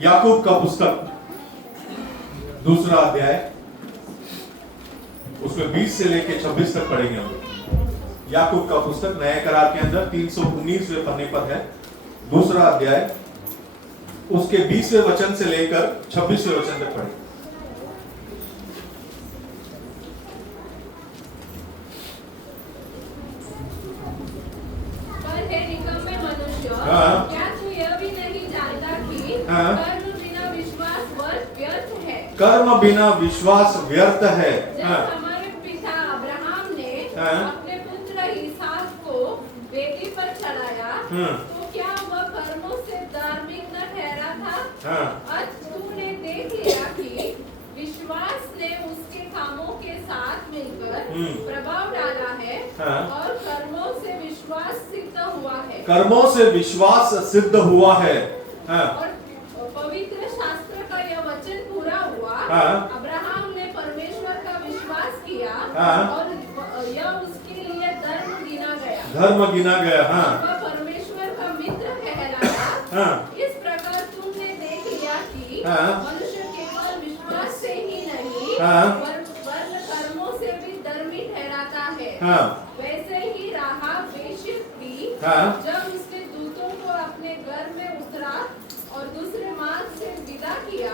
याकूब का पुस्तक दूसरा अध्याय, उसमें 20 से लेके 26 तक पढ़ेंगे हम। याकूब का पुस्तक नए करार के अंदर 319वें पन्ने पर है, दूसरा अध्याय, उसके 20वें वचन से लेकर 26वें वचन तक पढ़ेंगे। क्या तू यह भी नहीं जानता कि कर्म बिना विश्वास व्यर्थ है? कर्म बिना विश्वास व्यर्थ है। जब हमारे पिता अब्राहम ने अपने पुत्र इसहाक को वेदी पर चढ़ाया, तो क्या वह कर्मों से धार्मिक न ठहरा था? आज तूने देख लिया कि विश्वास ने उसके कामों के साथ मिलकर प्रभाव डाला है, और कर्मों से विश्वास सिद्ध हुआ है। कर्मों से विश्वास सिद्ध हुआ है। और पवित्र शास्त्र का यह वचन पूरा हुआ। अब्राहम ने परमेश्वर का विश्वास किया, और यह उसके लिए धर्म गिना गया। धर्म गिना गया। वह परमेश्वर का मित्र कहलाया। इस प्रकार तुमने देख लिया कि मनुष्य केवल विश्वास से ही नहीं, वरन कर्मों से भी धर्मी ठहराता है। वैसे ही राहाब वेश्या भी, जब उसने दूतों को अपने घर में उतरा और दूसरे मार्ग से विदा किया,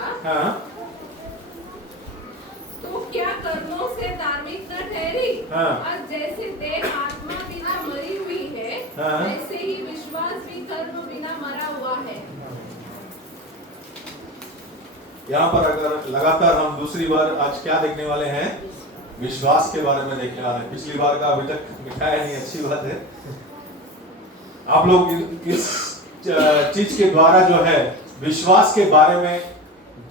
तो क्या कर्मों से धार्मिक न ठहरी? और जैसे देह आत्मा बिना मरी हुई है, वैसे ही विश्वास भी कर्म बिना मरा हुआ है। यहाँ पर अगर लगातार हम दूसरी बार आज क्या देखने वाले हैं, विश्वास के बारे में देखने वाले हैं। पिछली बार का अभी तक मिटाया नहीं, अच्छी बात है। आप लोग इस चीज के द्वारा जो है विश्वास के बारे में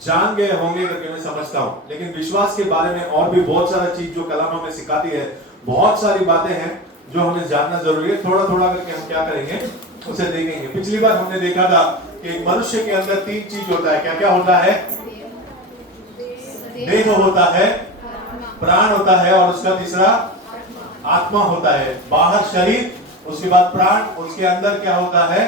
जान गए होंगे करके मैं समझता हूँ। लेकिन विश्वास के बारे में और भी बहुत सारा चीज जो कलाम हमें सिखाती है, बहुत सारी बातें हैं जो हमें जानना जरूरी है। थोड़ा थोड़ा करके हम क्या करेंगे उसे देखेंगे। पिछली बार हमने देखा था कि मनुष्य के अंदर 3 चीज होता है। क्या क्या होता है? देह होता है, प्राण होता है, और उसका तीसरा आत्मा होता है। बाहर शरीर, उसके बाद प्राण, उसके अंदर क्या होता है?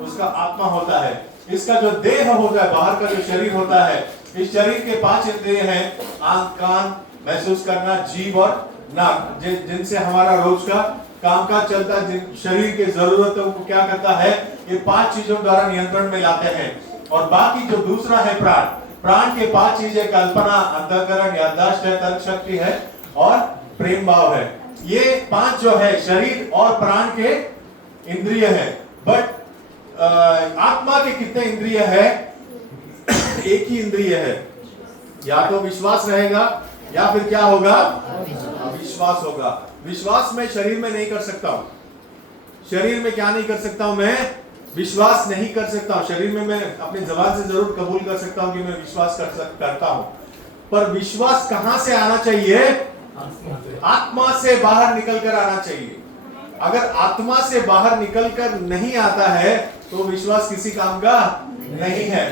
उसका आत्मा होता है। इसका जो देह होता है, बाहर का जो शरीर होता है, इस शरीर के 5 इंद्रिय हैं, आंख, कान, महसूस करना, जीभ और नाक, जिनसे हमारा रोज का कामकाज चलता है, जिन शरीर के जरूरतों को क्या करता है, ये 5 चीजों द्वारा नियंत्रण में लाते हैं। और बाकी जो दूसरा है प्राण, प्राण के 5 चीजें कल्पना, अंतःकरण, याददाश्त है, तर्क शक्ति है और प्रेम भाव है। ये 5 जो है शरीर और प्राण के इंद्रिय है। बट आत्मा के कितने इंद्रिय है? एक ही इंद्रिय है। या तो विश्वास रहेगा या फिर क्या होगा? विश्वास होगा। विश्वास मैं शरीर में नहीं कर सकता हूं। शरीर में क्या नहीं कर सकता हूं? मैं विश्वास नहीं कर सकता हूं। शरीर में मैं अपनी जबान से जरूर कबूल कर सकता हूं कि मैं विश्वास करता हूं, पर विश्वास कहां से आना चाहिए? आत्मा से बाहर निकलकर आना चाहिए। अगर आत्मा से बाहर निकलकर नहीं आता है तो विश्वास किसी काम का नहीं है।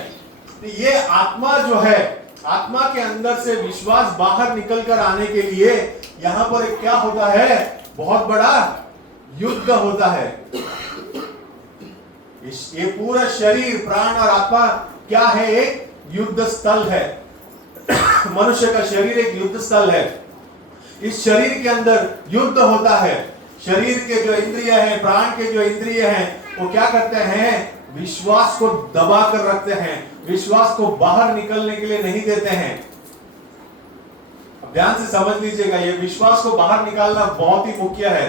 ये आत्मा जो है, आत्मा के अंदर से विश्वास बाहर निकलकर आने के लिए यहां पर एक क्या होता है? बहुत बड़ा युद्ध होता है। ये पूरा शरीर, प्राण और आत्मा क्या है? एक युद्ध स्थल है। मनुष्य का शरीर एक युद्ध स्थल है। इस शरीर के अंदर युद्ध होता है। शरीर के जो इंद्रिय हैं, प्राण के जो इंद्रिय हैं, वो क्या करते हैं? विश्वास को दबा कर रखते हैं, विश्वास को बाहर निकलने के लिए नहीं देते हैं। ध्यान से समझ लीजिएगा, ये विश्वास को बाहर निकालना बहुत ही मुख्य है।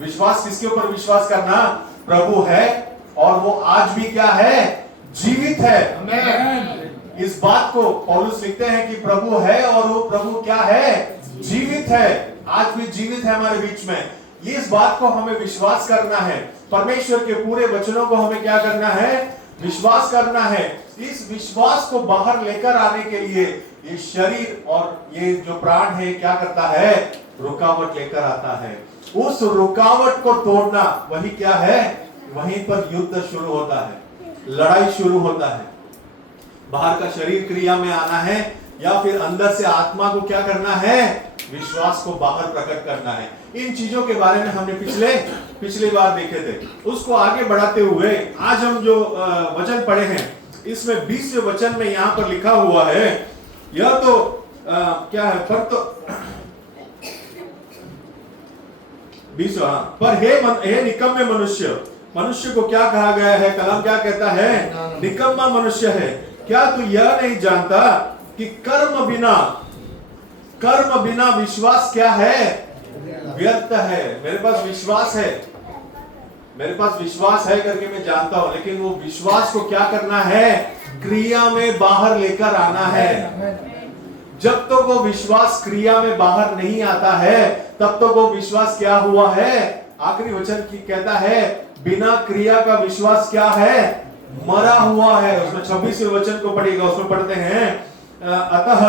विश्वास किसके ऊपर विश्वास करना? प्रभु है, और वो आज भी क्या है? जीवित है। आमीन। इस बात को पौलुस लिखते हैं कि प्रभु है, और वो प्रभु क्या है? जीवित है। आज भी जीवित है हमारे बीच में। ये इस बात को हमें विश्वास करना है। परमेश्वर के पूरे वचनों को हमें क्या करना है? विश्वास करना है। इस विश्वास को बाहर लेकर आने के लिए ये शरीर और ये जो प्राण है क्या करता है? रुकावट लेकर आता है। उस रुकावट को तोड़ना, वही क्या है? वहीं पर युद्ध शुरू होता है, लड़ाई शुरू होता है। बाहर का शरीर क्रिया में आना है, या फिर अंदर से आत्मा को क्या करना है? विश्वास को बाहर प्रकट करना है। इन चीजों के बारे में हमने पिछली बार देखे थे। उसको आगे बढ़ाते हुए आज हम जो वचन पढ़े हैं, इसमें 20वें वचन में यहाँ पर लिखा हुआ है, यह तो क्या है, पर तो 20वां, पर हे निकम्मे मनुष्य, मनुष्य को क्या कहा गया है? कलाम क्या कहता है? निकम्मा मनुष्य है। क्या तू यह नहीं जानता कि कर्म बिना विश्वास क्या है? व्यर्थ है। मेरे पास विश्वास है करके मैं जानता हूं, लेकिन वो विश्वास को क्या करना है? क्रिया में बाहर लेकर आना है। जब तक तो वो विश्वास क्रिया में बाहर नहीं आता है, तब तक तो वो विश्वास क्या हुआ है? आखिरी वचन की कहता है बिना क्रिया का विश्वास क्या है? मरा हुआ है। उसमें 26वें वचन को पढ़ेगा, उसमें पढ़ते हैं, अतः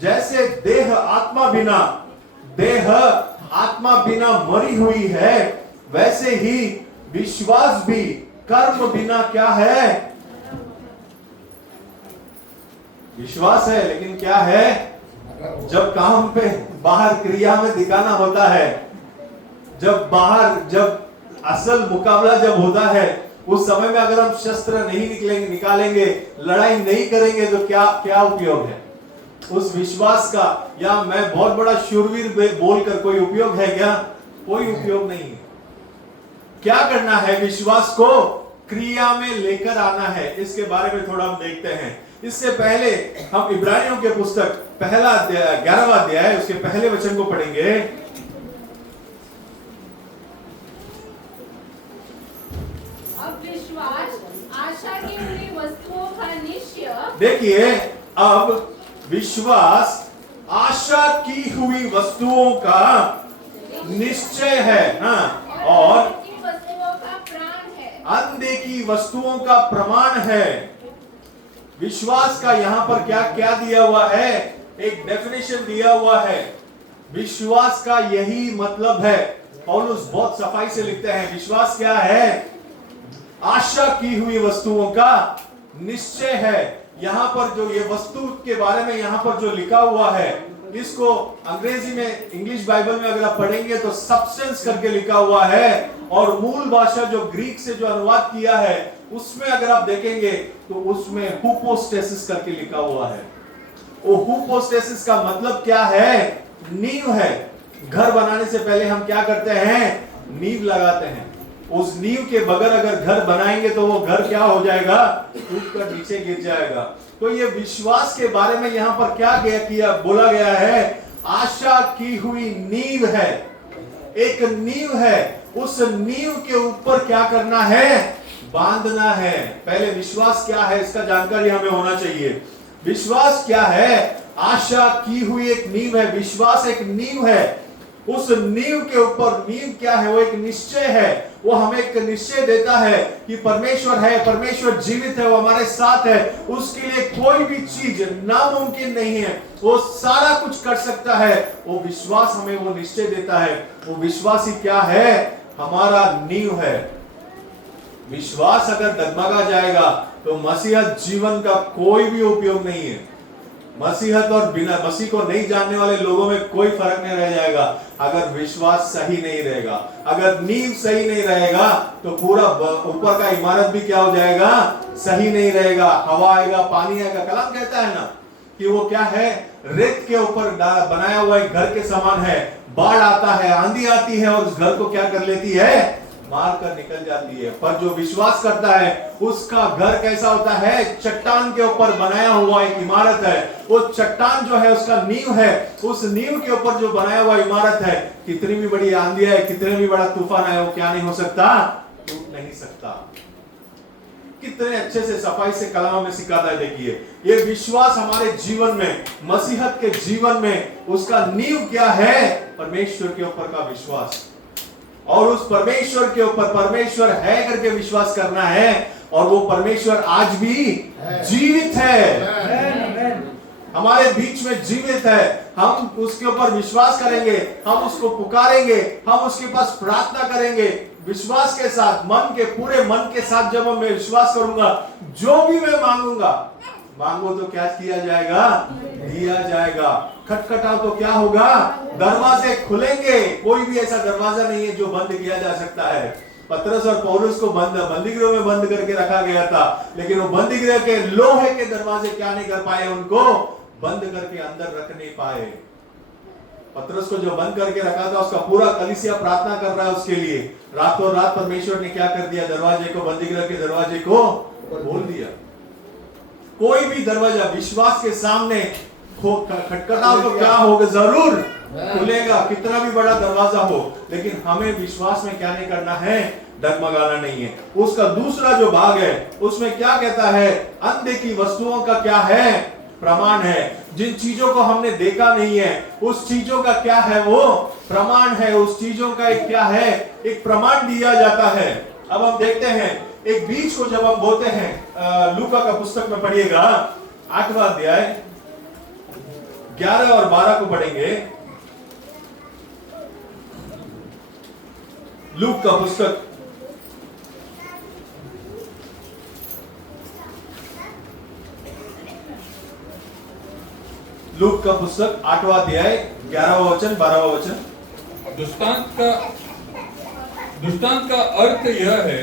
जैसे देह आत्मा बिना मरी हुई है, वैसे ही विश्वास भी कर्म बिना क्या है? विश्वास है, लेकिन क्या है? जब काम पे बाहर क्रिया में दिखाना होता है, जब असल मुकाबला जब होता है, उस समय में अगर हम शस्त्र नहीं निकालेंगे, लड़ाई नहीं करेंगे, तो क्या उपयोग है उस विश्वास का? या मैं बहुत बड़ा शूरवीर बोलकर कोई उपयोग है क्या? कोई उपयोग नहीं है। क्या करना है? विश्वास को क्रिया में लेकर आना है। इसके बारे में थोड़ा हम देखते हैं। इससे पहले हम इब्रानियों के पुस्तक पहला 11वां अध्याय उसके पहले वचन को पढ़ेंगे। अब विश्वास आशा की हुई वस्तुओं का निश्चय। देखिए, अब विश्वास आशा की हुई वस्तुओं का निश्चय है, हाँ, और वस्तुओं का प्राण है, अनदेखी वस्तुओं का प्रमाण है। विश्वास का यहां पर क्या दिया हुआ है? एक डेफिनेशन दिया हुआ है। विश्वास का यही मतलब है। पौलुस बहुत सफाई से लिखते हैं, विश्वास क्या है? आशा की हुई वस्तुओं का निश्चय है। यहां पर जो ये वस्तु के बारे में यहां पर जो लिखा हुआ है, इसको अंग्रेजी में, इंग्लिश बाइबल में अगर आप पढ़ेंगे तो सब्सटेंस करके लिखा हुआ है, और मूल भाषा जो ग्रीक से जो अनुवाद किया है उसमें अगर आप देखेंगे तो उसमें हुपोस्टेसिस करके लिखा हुआ है। वो हुपोस्टेसिस का मतलब क्या है? नींव है। घर बनाने से पहले हम क्या करते हैं? नींव लगाते हैं। उस नींव के बगैर अगर घर बनाएंगे तो वो घर क्या हो जाएगा? टूट कर नीचे गिर जाएगा। तो ये विश्वास के बारे में यहां पर क्या बोला गया है? आशा की हुई नींव है, एक नींव है। उस नींव के ऊपर क्या करना है? बांधना है। पहले विश्वास क्या है इसका जानकारी हमें होना चाहिए। विश्वास क्या है? आशा की हुई एक नींव है। विश्वास एक नींव है। उस नींव के ऊपर, नींव क्या है? वो एक निश्चय है। वो हमें एक निश्चय देता है कि परमेश्वर है, परमेश्वर जीवित है, वो हमारे साथ है, उसके लिए कोई भी चीज नामुमकिन नहीं है, वो सारा कुछ कर सकता है। वो विश्वास हमें वो निश्चय देता है। वो विश्वास ही क्या है? हमारा नींव है। विश्वास अगर डगमगा जाएगा तो मसीहत जीवन का कोई भी उपयोग नहीं है। मसीहत और बिना मसीह को नहीं जानने वाले लोगों में कोई फर्क नहीं रह जाएगा अगर विश्वास सही नहीं रहेगा। अगर नींव सही नहीं रहेगा तो पूरा ऊपर का इमारत भी क्या हो जाएगा? सही नहीं रहेगा। हवा आएगा, पानी आएगा। कलाम कहता है ना कि वो क्या है? रेत के ऊपर बनाया हुआ एक घर के समान है। बाढ़ आता है, आंधी आती है और उस घर को क्या कर लेती है? मार कर निकल जाती है। पर जो विश्वास करता है उसका घर कैसा होता है? चट्टान के ऊपर बनाया हुआ एक इमारत है। वो चट्टान जो है उसका नींव है। उस नींव के ऊपर जो बनाया हुआ इमारत है, कितनी भी बड़ी आंधी है, कितने भी बड़ा तूफान आए, वो क्या नहीं हो सकता? टूट नहीं सकता। कितने अच्छे से सफाई से कलाम में सिखाता है। देखिए, ये विश्वास हमारे जीवन में, मसीहत के जीवन में उसका नींव क्या है? परमेश्वर के ऊपर का विश्वास। और उस परमेश्वर के ऊपर परमेश्वर है करके विश्वास करना है। और वो परमेश्वर आज भी जीवित है, हमारे बीच में जीवित है। हम उसके ऊपर विश्वास करेंगे, हम उसको पुकारेंगे, हम उसके पास प्रार्थना करेंगे विश्वास के साथ, मन के पूरे मन के साथ। जब मैं विश्वास करूंगा, जो भी मैं मांगो तो क्या किया जाएगा? दिया जाएगा। खटखटाओ तो क्या होगा? दरवाजे खुलेंगे। कोई भी ऐसा दरवाजा नहीं है जो बंद किया जा सकता है। पतरस और पौलुस को बंदीगृह में बंद करके रखा गया था, लेकिन वो बंदीगृह के लोहे के दरवाजे क्या नहीं कर पाए, उनको बंद करके अंदर रख नहीं पाए। पतरस को जो बंद करके रखा था, उसका पूरा कलीसिया प्रार्थना कर रहा है उसके लिए। रातों रात परमेश्वर ने क्या कर दिया, दरवाजे को, बंदीगृह के दरवाजे को खोल दिया। कोई भी दरवाजा विश्वास के सामने खटखटाओ तो क्या होगा, जरूर खुलेगा, कितना भी बड़ा दरवाजा हो। लेकिन हमें विश्वास में क्या नहीं करना है, डगमगाना नहीं है। उसका दूसरा जो भाग है उसमें क्या कहता है, अनदेखी वस्तुओं का क्या है, प्रमाण है। जिन चीजों को हमने देखा नहीं है, उस चीजों का क्या है, वो प्रमाण है। उस चीजों का एक क्या है, एक प्रमाण दिया जाता है। अब हम देखते हैं, एक बीज को जब हम बोते हैं, लूका का पुस्तक में पढ़िएगा, 8वां अध्याय 11 और 12 को पढ़ेंगे। लूक का पुस्तक लूक का पुस्तक 8वां अध्याय 11वां वचन 12वां वचन। दृष्टांत का अर्थ यह है,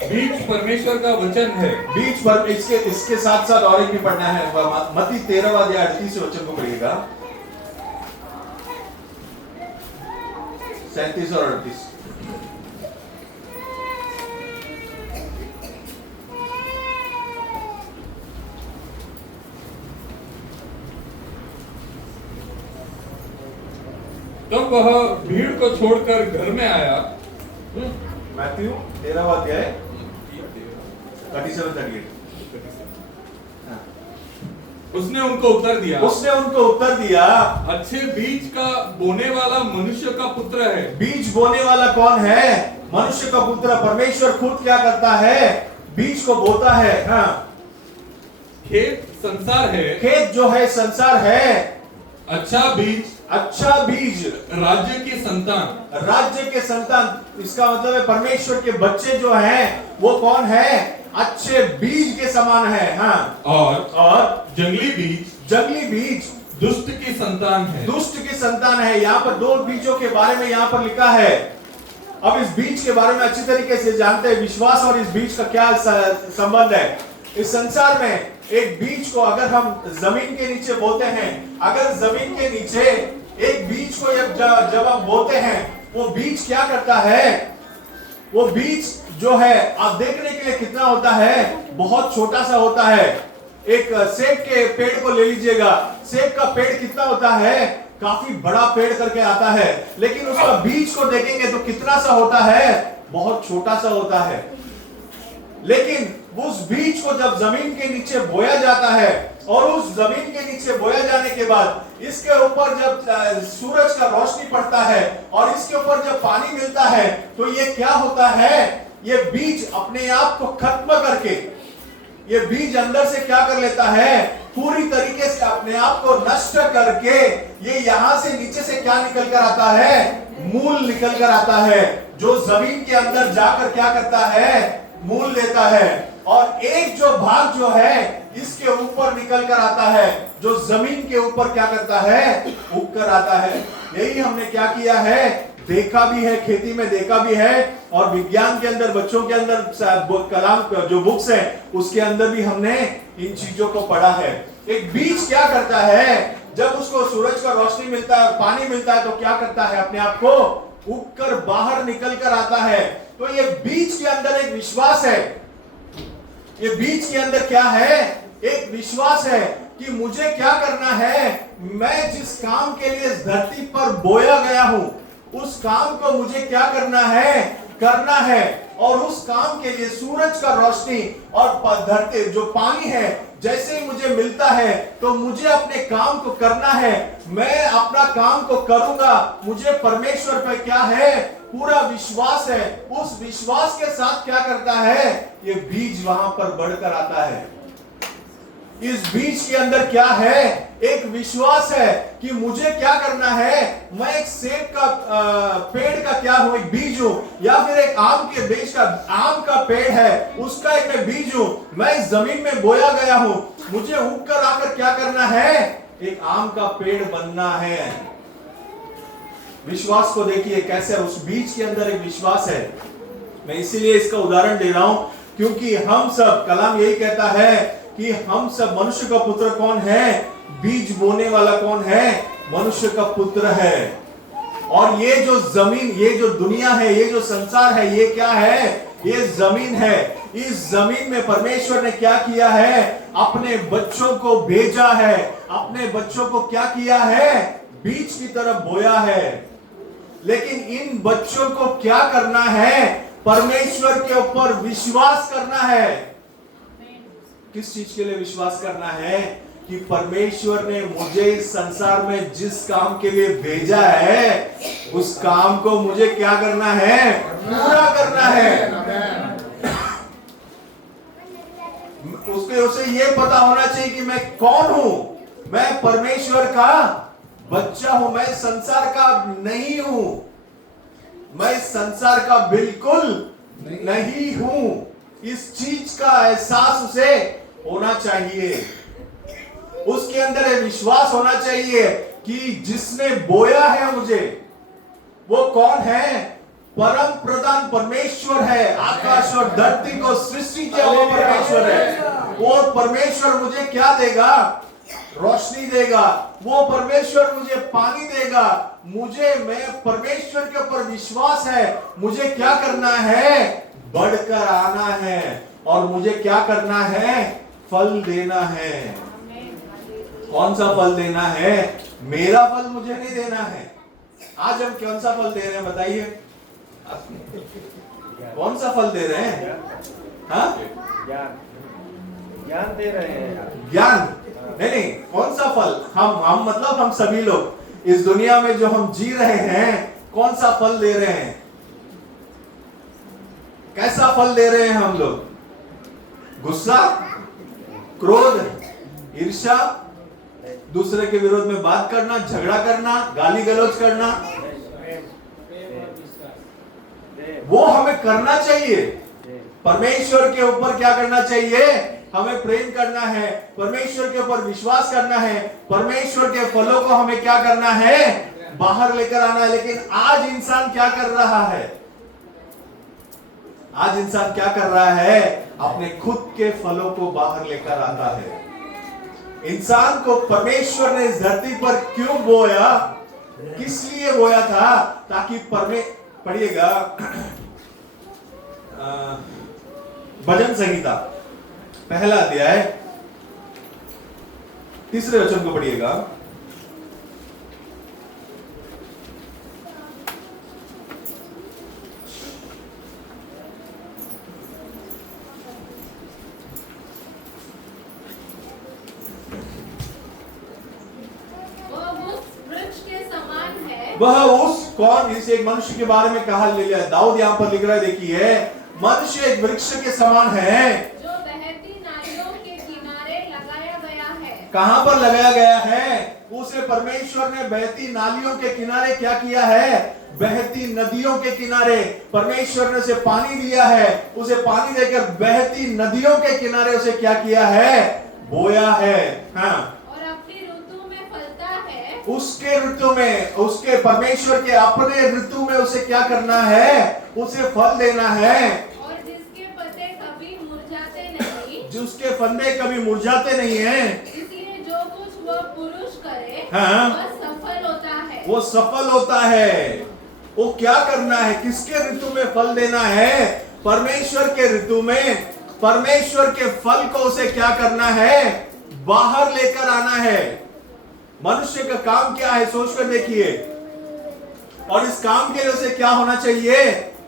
बीज परमेश्वर का वचन है। बीज पर इसके साथ साथ और एक भी पढ़ना है, मत्ती 13वां अध्याय 38 वचन को पढ़िएगा, 37 और 38। तब वह भीड़ को छोड़कर घर में आया। मैथ्यू 13वां अध्याय 37-38। उसने उनको उत्तर दिया, अच्छे बीज का बोने वाला मनुष्य का पुत्र है। बीज बोने वाला कौन है, मनुष्य का पुत्र। परमेश्वर खुद क्या करता है, बीज को बोता है। हाँ, खेत संसार है, खेत जो है संसार है। अच्छा बीज राज्य के संतान। इसका मतलब है परमेश्वर के बच्चे जो हैं वो कौन है, अच्छे बीज के समान है। हाँ, और जंगली बीज दुष्ट की संतान है। यहाँ पर दो बीजों के बारे में यहाँ पर लिखा है। अब इस बीज के बारे में अच्छी तरीके से जानते हैं, विश्वास और इस बीज का क्या संबंध है। इस संसार में एक बीज को अगर हम जमीन के नीचे बोते हैं, अगर जमीन के नीचे एक बीज को जब हम बोते हैं, वो बीज क्या करता है, वो बीज जो है आप देखने के लिए कितना होता है, बहुत छोटा सा होता है। एक सेब के पेड़ को ले लीजिएगा, सेब का पेड़ कितना होता है, काफी बड़ा पेड़ करके आता है, लेकिन उसका बीज को देखेंगे तो कितना सा होता है, बहुत छोटा सा होता है। लेकिन उस बीज को जब जमीन के नीचे बोया जाता है, और उस जमीन के नीचे बोया जाने के बाद इसके ऊपर जब सूरज का रोशनी पड़ता है और इसके ऊपर जब पानी मिलता है, तो ये क्या होता है, ये बीज अपने आप को खत्म करके, ये बीज अंदर से क्या कर लेता है, पूरी तरीके से अपने आप को नष्ट करके ये यहां से नीचे से क्या निकल कर आता है, मूल निकल कर आता है, जो जमीन के अंदर जाकर क्या करता है, मूल लेता है। और एक जो भाग जो है इसके ऊपर निकल कर आता है, जो जमीन के ऊपर क्या करता है, उग कर आता है। यही हमने क्या किया है, देखा भी है, खेती में देखा भी है, और विज्ञान के अंदर, बच्चों के अंदर कलाम जो बुक्स है उसके अंदर भी हमने इन चीजों को पढ़ा है। एक बीज क्या करता है, जब उसको सूरज का रोशनी मिलता है, पानी मिलता है, तो क्या करता है, अपने आप को उग कर बाहर निकल कर आता है। तो ये बीज के अंदर एक विश्वास है, ये बीज के अंदर क्या है, एक विश्वास है कि मुझे क्या करना है, मैं जिस काम के लिए इस धरती पर बोया गया हूं, उस काम को मुझे क्या करना है, और उस काम के लिए सूरज का रोशनी और धरती जो पानी है जैसे ही मुझे मिलता है, तो मुझे अपने काम को करना है, मैं अपना काम को करूंगा। मुझे परमेश्वर पर क्या है, पूरा विश्वास है। उस विश्वास के साथ क्या करता है, ये बीज वहां पर बढ़कर आता है। इस बीज के अंदर क्या है, एक विश्वास है कि मुझे क्या करना है, मैं एक सेब का पेड़ का क्या हूं, एक बीज हूं, या फिर एक आम के बीज का, आम का पेड़ है उसका एक मैं बीज हूं, मैं इस जमीन में बोया गया हूं, मुझे उग कर आकर क्या करना है, एक आम का पेड़ बनना है। विश्वास को देखिए कैसे, उस बीज के अंदर एक विश्वास है। मैं इसीलिए इसका उदाहरण दे रहा हूं क्योंकि हम सब, कलाम यही कहता है कि हम सब, मनुष्य का पुत्र कौन है? बीज बोने वाला कौन है? मनुष्य का पुत्र है। और ये जो जमीन, ये जो दुनिया है, ये जो संसार है, ये क्या है? ये जमीन है। इस जमीन में परमेश्वर ने क्या किया है? अपने बच्चों को भेजा है। अपने बच्चों को क्या किया है? बीज की तरफ बोया है। लेकिन इन बच्चों को क्या करना है? परमेश्वर के ऊपर विश्वास करना है। किस चीज के लिए विश्वास करना है? कि परमेश्वर ने मुझे इस संसार में जिस काम के लिए भेजा है, उस काम को मुझे क्या करना है? पूरा करना है। उसे ये पता होना चाहिए कि मैं कौन हूं। मैं परमेश्वर का बच्चा हूं। मैं संसार का नहीं हूं। मैं इस संसार का बिल्कुल नहीं हूं। इस चीज का एहसास उसे होना चाहिए। उसके अंदर ये विश्वास होना चाहिए कि जिसने बोया है मुझे, वो कौन है? परम प्रधान परमेश्वर है। आकाश और धरती को सृष्टि किया वो परमेश्वर है। वो परमेश्वर मुझे क्या देगा? रोशनी देगा। वो परमेश्वर मुझे पानी देगा। मैं परमेश्वर के ऊपर विश्वास है। मुझे क्या करना है? बढ़कर आना है। और मुझे क्या करना है? फल देना है। कौन सा फल देना है? मेरा फल मुझे नहीं देना है। आज हम कौन सा फल दे रहे हैं बताइए? कौन सा फल दे रहे हैं? हाँ, ज्ञान दे रहे हैं। ज्ञान नहीं, कौन सा फल? हम मतलब हम सभी लोग इस दुनिया में जो हम जी रहे हैं, कौन सा फल दे रहे हैं? कैसा फल दे रहे हैं हम लोग? गुस्सा, क्रोध, ईर्ष्या, दूसरे के विरोध में बात करना, झगड़ा करना, गाली गलौज करना, वो हमें करना चाहिए। परमेश्वर के ऊपर क्या करना चाहिए? हमें प्रेम करना है। परमेश्वर के ऊपर विश्वास करना है। परमेश्वर के फलों को हमें क्या करना है? बाहर लेकर आना है। लेकिन आज इंसान क्या कर रहा है? आज इंसान क्या कर रहा है? अपने खुद के फलों को बाहर लेकर आता है। इंसान को परमेश्वर ने इस धरती पर क्यों बोया? किस लिए बोया था? ताकि पढ़िएगा भजन संहिता पहला अध्याय 3 वचन को पढ़िएगा। वह उस कौन? इसे एक मनुष्य के बारे में कहा ले लिया। दाऊद यहां पर लिख रहा है, देखिए, मनुष्य एक वृक्ष के समान है जो बहती नालियों के किनारे लगाया गया है। कहां पर लगाया गया है? उसे परमेश्वर ने बहती नालियों के किनारे क्या किया है? बहती नदियों के किनारे परमेश्वर ने उसे पानी दिया है। उसे पानी देकर बहती नदियों के किनारे उसे क्या किया है? बोया है। हाँ, उसके ऋतु में, उसके परमेश्वर के अपने ऋतु में उसे क्या करना है? उसे फल देना है। और जिसके पत्ते कभी मुरझाते नहीं, जिसके फंदे कभी मुरझाते नहीं हैं, इसलिए जो कुछ वह पुरुष करे, हाँ, वह सफल होता है। वो सफल होता है। वो क्या करना है? किसके ऋतु में फल देना है? परमेश्वर के ऋतु में। परमेश्वर के फल को उसे क्या करना है? बाहर लेकर आना है। मनुष्य का काम क्या है? सोचकर देखिए। और इस काम के लिए उसे क्या होना चाहिए?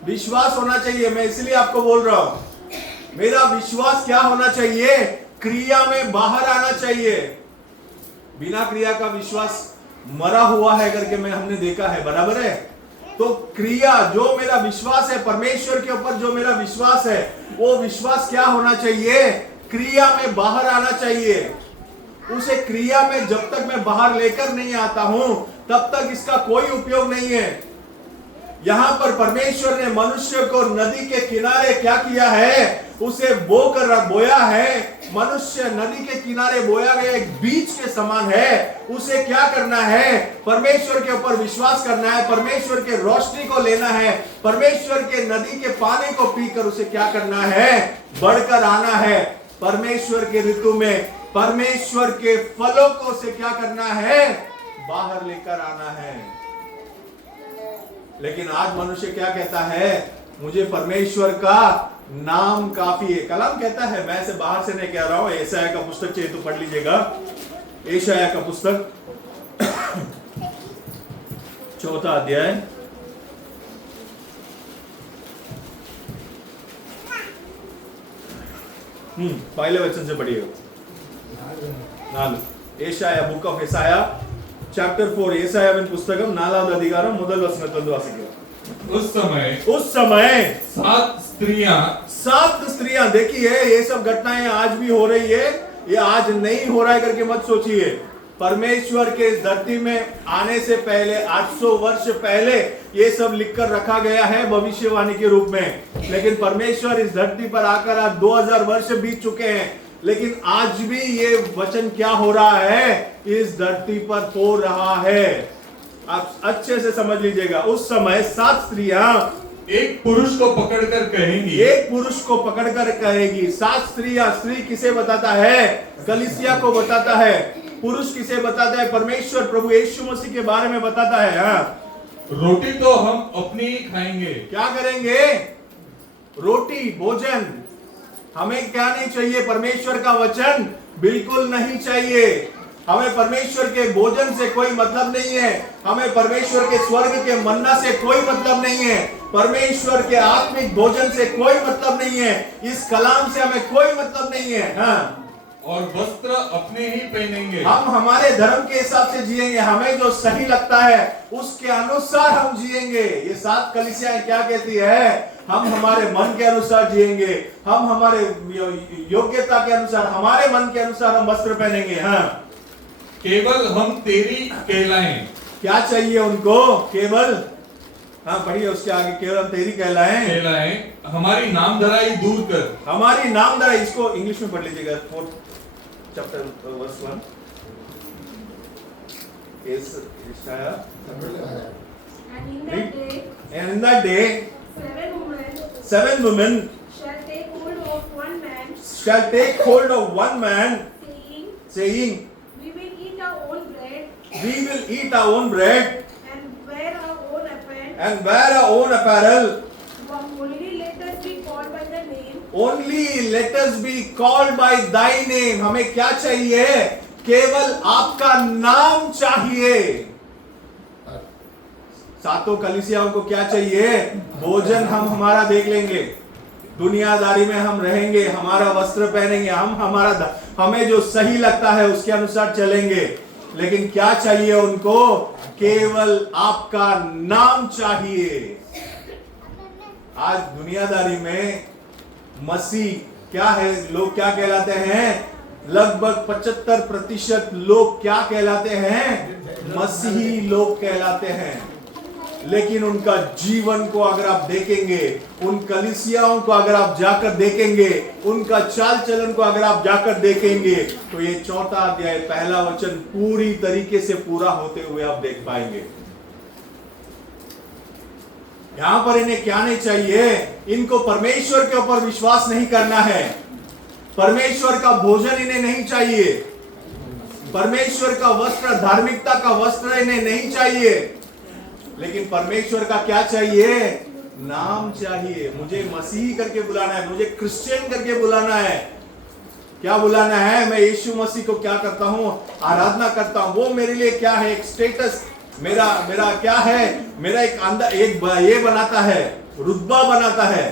विश्वास होना चाहिए। मैं इसलिए आपको बोल रहा हूं, मेरा विश्वास क्या होना चाहिए? क्रिया में बाहर आना चाहिए। बिना क्रिया का विश्वास मरा हुआ है करके हमने देखा है, बराबर है? तो क्रिया, जो मेरा विश्वास है परमेश्वर के ऊपर, जो मेरा विश्वास है, वो विश्वास क्या होना चाहिए? क्रिया में बाहर आना चाहिए। उसे क्रिया में जब तक मैं बाहर लेकर नहीं आता हूं, तब तक इसका कोई उपयोग नहीं है। यहाँ पर परमेश्वर ने मनुष्य को नदी के किनारे क्या किया है, उसे बोया है। मनुष्य नदी के किनारे बोया गया एक बीज के समान है। उसे क्या करना है, परमेश्वर के ऊपर विश्वास करना है, परमेश्वर के रोशनी को लेना है, परमेश्वर के नदी के पानी को पीकर उसे क्या करना है, बढ़कर आना है। परमेश्वर के ऋतु में परमेश्वर के फलों को उसे क्या करना है, बाहर लेकर आना है। लेकिन आज मनुष्य क्या कहता है, मुझे परमेश्वर का नाम काफी है। कलाम कहता है, मैं से बाहर से नहीं कह रहा हूं, यशायाह का पुस्तक चाहिए तो पढ़ लीजिएगा। यशायाह का पुस्तक 4 अध्याय, पहले वचन से पढ़िएगा। यशायाह, बुक ऑफ यशायाह चैप्टर 4, यशायाह पुस्तकम 4వ అధికారం 1వ వచనంతో వాసిക്കുക। उस समय 7 स्त्रियां, देखिए ये सब घटनाएं आज भी हो रही है, ये आज नहीं हो रहा है करके मत सोचिए। परमेश्वर के इस धरती में आने से पहले 800 वर्ष पहले ये सब लिखकर रखा गया है भविष्यवाणी के रूप में। लेकिन परमेश्वर इस धरती पर आकर आज 2000 वर्ष बीत चुके हैं, लेकिन आज भी ये वचन क्या हो रहा है, इस धरती पर हो रहा है। आप अच्छे से समझ लीजिएगा। उस समय 7 स्त्रियां एक पुरुष को पकड़कर कहेंगी, एक पुरुष को पकड़कर कहेगी। 7 स्त्रियां, स्त्री किसे बताता है, कलीसिया को बताता है। पुरुष किसे बताता है, परमेश्वर प्रभु यीशु मसीह के बारे में बताता है। रोटी तो हम अपनी ही खाएंगे। क्या करेंगे, रोटी भोजन। हमें क्या नहीं चाहिए, परमेश्वर का वचन बिल्कुल नहीं चाहिए। हमें परमेश्वर के भोजन से कोई मतलब नहीं है, हमें परमेश्वर के स्वर्ग के मन्ना से कोई मतलब नहीं है, परमेश्वर के आत्मिक भोजन से कोई मतलब नहीं है, इस कलाम से हमें कोई मतलब नहीं है। हाँ, और वस्त्र अपने ही पहनेंगे। हम हमारे धर्म के हिसाब से जिएंगे, हमें जो सही लगता है उसके अनुसार हम जिएंगे। ये 7 कलीसियाएं क्या कहती है, हम हमारे मन के अनुसार जिएंगे, हम हमारे योग्यता के अनुसार, हमारे मन के अनुसार हम वस्त्र पहनेंगे। हाँ, केवल हम तेरी कहलाएं। क्या चाहिए उनको, केवल, हाँ पढ़िए उसके आगे, केवल तेरी कहलाएं, हमारी नामधराई दूर कर। हमारी नामधराई, इसको इंग्लिश में पढ़ लीजिएगा। 4th chapter verse 1 is Isaiah. And in that day, 7 women shall take hold of one man, shall take hold of one man, saying, we will eat our own bread, we will eat our own bread and wear our own apparel. and wear our own apparel. Only let us be called by the name. Only let us be called by thy name. हमें क्या चाहिए, केवल आपका नाम चाहिए। 7 कलीसियाओं को क्या चाहिए, भोजन हम हमारा देख लेंगे, दुनियादारी में हम रहेंगे, हमारा वस्त्र पहनेंगे, हम हमें जो सही लगता है उसके अनुसार चलेंगे। लेकिन क्या चाहिए उनको, केवल आपका नाम चाहिए। आज दुनियादारी में मसीह क्या है, लोग क्या कहलाते हैं, लगभग 75% लोग क्या कहलाते हैं, मसीही लोग कहलाते हैं। लेकिन उनका जीवन को अगर आप देखेंगे, उन कलीसियाओं को अगर आप जाकर देखेंगे, उनका चाल चलन को अगर आप जाकर देखेंगे, तो ये 4 अध्याय 1 वचन पूरी तरीके से पूरा होते हुए आप देख पाएंगे। यहां पर इन्हें क्या नहीं चाहिए, इनको परमेश्वर के ऊपर विश्वास नहीं करना है, परमेश्वर का भोजन इन्हें नहीं चाहिए, परमेश्वर का वस्त्र, धार्मिकता का वस्त्र इन्हें नहीं चाहिए। लेकिन परमेश्वर का क्या चाहिए, नाम चाहिए। मुझे मसीह करके बुलाना है, मुझे क्रिश्चियन करके बुलाना है। क्या बुलाना है, मैं यीशु मसीह को क्या करता हूं, आराधना करता हूं। वो मेरे लिए क्या है, एक स्टेटस, मेरा क्या है, मेरा एक अंदर एक ये बनाता है, रुतबा बनाता है।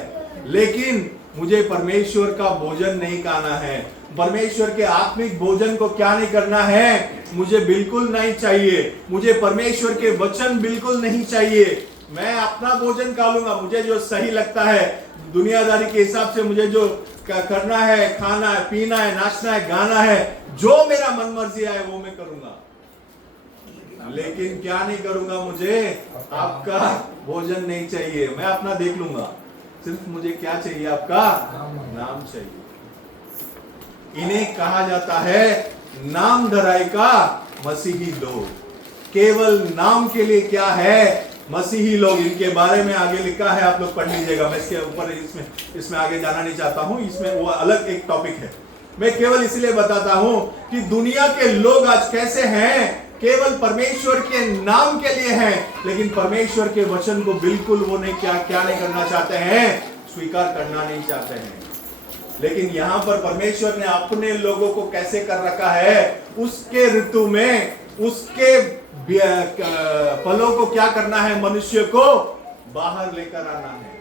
लेकिन मुझे परमेश्वर का भोजन नहीं खाना है, परमेश्वर के आत्मिक भोजन को क्या नहीं करना है, मुझे बिल्कुल नहीं चाहिए। मुझे परमेश्वर के वचन बिल्कुल नहीं चाहिए। मैं अपना भोजन खा लूंगा, मुझे जो सही लगता है, दुनियादारी के हिसाब से मुझे जो करना है, खाना है, पीना है, नाचना है, गाना है, जो मेरा मन मर्जी है वो मैं करूंगा। लेकिन क्या नहीं करूंगा, मुझे आपका भोजन नहीं चाहिए, मैं अपना देख लूंगा, सिर्फ मुझे क्या चाहिए, आपका नाम चाहिए। इन्हें कहा जाता है नाम धराई का मसीही लोग। केवल नाम के लिए क्या है, मसीही लोग। इनके बारे में आगे लिखा है, आप लोग पढ़ लीजिएगा, मैं इसके ऊपर इसमें आगे जाना नहीं चाहता हूं, इसमें वो अलग एक टॉपिक है। मैं केवल इसलिए बताता हूं कि दुनिया के लोग आज कैसे हैं, केवल परमेश्वर के नाम के लिए हैं, लेकिन परमेश्वर के वचन को बिल्कुल वो नहीं क्या नहीं करना चाहते हैं, स्वीकार करना नहीं चाहते हैं। लेकिन यहां पर परमेश्वर ने अपने लोगों को कैसे कर रखा है, उसके ऋतु में उसके फलों को क्या करना है, मनुष्य को बाहर लेकर आना है।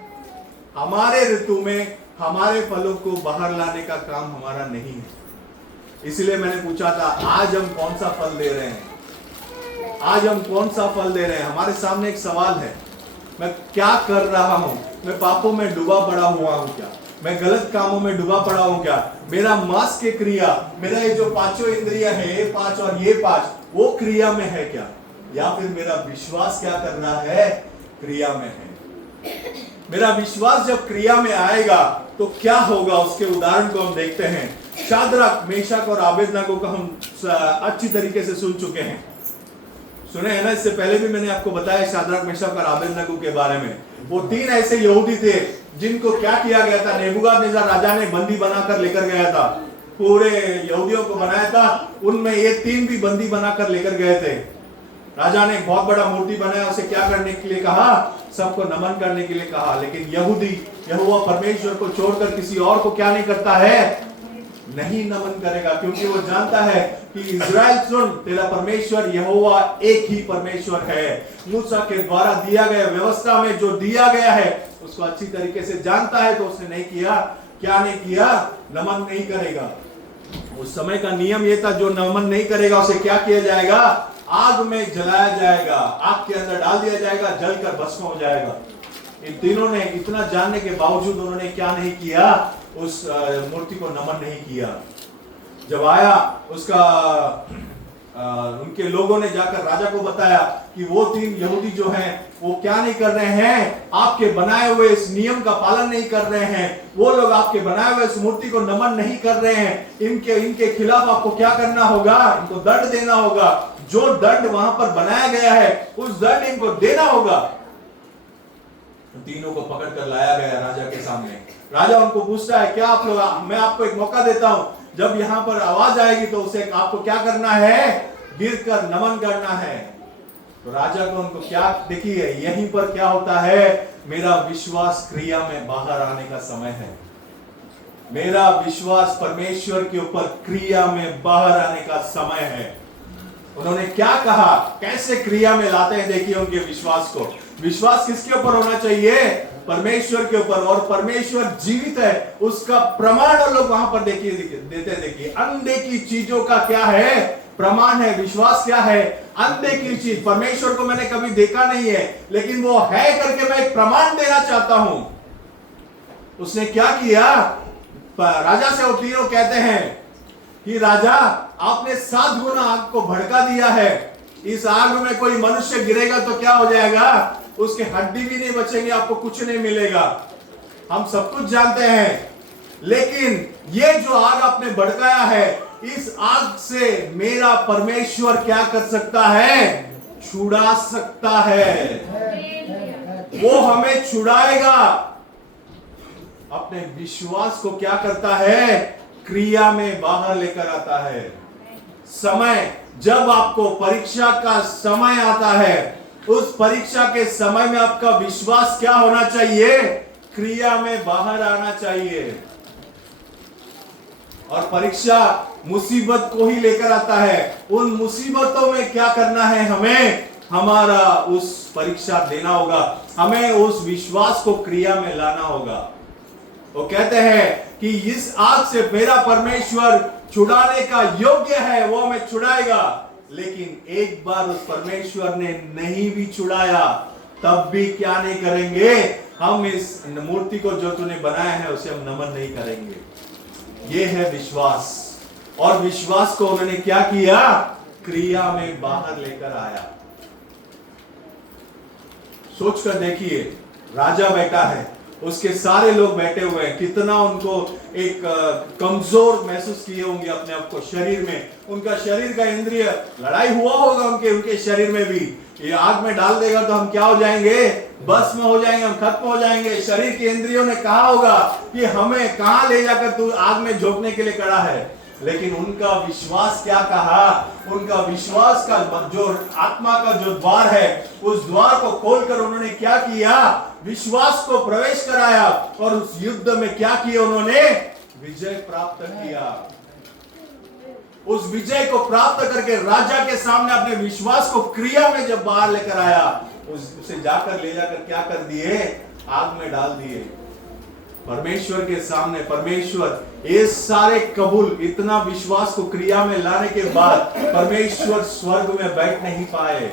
हमारे ऋतु में हमारे फलों को बाहर लाने का काम हमारा नहीं है। इसलिए मैंने पूछा था, आज हम कौन सा फल दे रहे हैं, आज हम कौन सा फल दे रहे हैं। हमारे सामने एक सवाल है, मैं क्या कर रहा हूं, मैं पापों में डूबा पड़ा हुआ हूं क्या, मैं गलत कामों में डूबा पड़ा हूं क्या, मेरा मांस के क्रिया, मेरा ये जो पांचों इंद्रियां है, ये 5 और ये 5, वो क्रिया में है क्या, या फिर मेरा विश्वास क्या करना है, क्रिया में है। मेरा विश्वास जब क्रिया में आएगा तो क्या होगा, उसके उदाहरण को हम देखते हैं। शाद्रक, मेशक और आबेदनगो को हम अच्छी तरीके से सुन चुके हैं, सुने हैं ना, इससे पहले भी मैंने आपको बताया शाद्रक, मेशक और आबेदनगो के बारे में। वो 3 ऐसे यहूदी थे जिनको क्या किया गया था, नेबूकदनेस्सर राजा ने बंदी बनाकर लेकर गया था, पूरे यहूदियों को बनाया था, उनमें ये 3 भी बंदी बनाकर लेकर गए थे। राजा ने बहुत बड़ा मूर्ति बनाया, उसे क्या करने के लिए कहा, सबको नमन करने के लिए कहा। लेकिन यहूदी यहोवा परमेश्वर को छोड़कर किसी और को क्या नहीं करता है, नहीं नमन करेगा, क्योंकि वो जानता है कि इज़राइल सुन, तेरा परमेश्वर यहोवा एक ही परमेश्वर है। मूसा के द्वारा दिया गया व्यवस्था में जो दिया गया है उसको अच्छी तरीके से जानता है, तो उसने नहीं किया, क्या नहीं किया, नमन नहीं करेगा। उस समय का नियम ये था, जो नमन नहीं करेगा उसे क्या किया जाएगा, आग में जलाया जाएगा, आग के अंदर डाल दिया जाएगा, जलकर भस्म हो जाएगा। इन तीनों ने इतना जानने के बावजूद उन्होंने क्या नहीं किया, उस मूर्ति को नमन नहीं किया। जब आया उसका उनके लोगों ने जाकर राजा को बताया कि वो 3 यहूदी जो हैं वो क्या नहीं कर रहे हैं, आपके बनाए हुए इस नियम का पालन नहीं कर रहे हैं, वो लोग आपके बनाए हुए इस मूर्ति को नमन नहीं कर रहे हैं, इनके खिलाफ आपको क्या करना होगा, इनको दंड देना होगा। जो दंड वहां पर बनाया गया है उस दंड इनको देना होगा। तीनों को पकड़कर लाया गया राजा के सामने। राजा उनको पूछता है, क्या आप लोग, मैं आपको एक मौका देता हूं, जब यहां पर आवाज आएगी तो उसे आपको क्या करना है, गिरकर नमन करना है। तो राजा को उनको क्या, देखिए यहीं पर क्या होता है, मेरा विश्वास क्रिया में बाहर आने का समय है। मेरा विश्वास परमेश्वर के ऊपर क्रिया में बाहर आने का समय है। उन्होंने क्या कहा, कैसे क्रिया में लाते हैं, देखिए उनके विश्वास को। विश्वास किसके ऊपर होना चाहिए, परमेश्वर के ऊपर, और परमेश्वर जीवित है उसका प्रमाण वो लोग वहां पर देखिए अनदेखी चीजों का क्या है, प्रमाण है। विश्वास क्या है, अनदेखी चीज। परमेश्वर को मैंने कभी देखा नहीं है, लेकिन वो है करके मैं एक प्रमाण देना चाहता हूं। उसने क्या किया, राजा से वो तीनों कहते हैं कि राजा, आपने 7 गुना आग को भड़का दिया है, इस आग में कोई मनुष्य गिरेगा तो क्या हो जाएगा, उसके हड्डी भी नहीं बचेंगे, आपको कुछ नहीं मिलेगा। हम सब कुछ जानते हैं, लेकिन ये जो आग आपने भड़काया है, इस आग से मेरा परमेश्वर क्या कर सकता है, छुड़ा सकता है, वो हमें छुड़ाएगा। अपने विश्वास को क्या करता है, क्रिया में बाहर लेकर आता है। समय, जब आपको परीक्षा का समय आता है, उस परीक्षा के समय में आपका विश्वास क्या होना चाहिए, क्रिया में बाहर आना चाहिए। और परीक्षा मुसीबत को ही लेकर आता है। उन मुसीबतों में क्या करना है, हमें हमारा उस परीक्षा देना होगा, हमें उस विश्वास को क्रिया में लाना होगा। वो कहते हैं कि इस आग से मेरा परमेश्वर छुड़ाने का योग्य है, वो हमें छुड़ाएगा। लेकिन एक बार उस परमेश्वर ने नहीं भी छुड़ाया, तब भी क्या नहीं करेंगे, हम इस मूर्ति को जो तूने बनाया है उसे हम नमन नहीं करेंगे। ये है विश्वास। और विश्वास को उन्होंने क्या किया, क्रिया में बाहर लेकर आया। सोचकर देखिए, राजा बैठा है, उसके सारे लोग बैठे हुए हैं, कितना उनको एक कमजोर महसूस किए होंगे अपने आप को शरीर में। उनका शरीर का इंद्रिय, लड़ाई हुआ होगा उनके शरीर में भी। ये आग में डाल देगा तो हम क्या हो जाएंगे? भस्म हो जाएंगे, हम खत्म हो जाएंगे। शरीर के इंद्रियों ने कहा होगा कि हमें कहां ले जाकर तू आग में झोंकने के लिए खड़ा है। लेकिन उनका विश्वास क्या कहा? उनका विश्वास का जो आत्मा का जो द्वार है, उस द्वार को खोलकर उन्होंने क्या किया? विश्वास को प्रवेश कराया और उस युद्ध में क्या किया? उन्होंने विजय प्राप्त किया। उस विजय को प्राप्त करके राजा के सामने अपने विश्वास को क्रिया में जब बाहर लेकर आया, उसे जाकर ले जाकर क्या कर दिए? आग में डाल दिए। परमेश्वर के सामने परमेश्वर ये सारे कबूल, इतना विश्वास को क्रिया में लाने के बाद परमेश्वर स्वर्ग में बैठ नहीं पाए,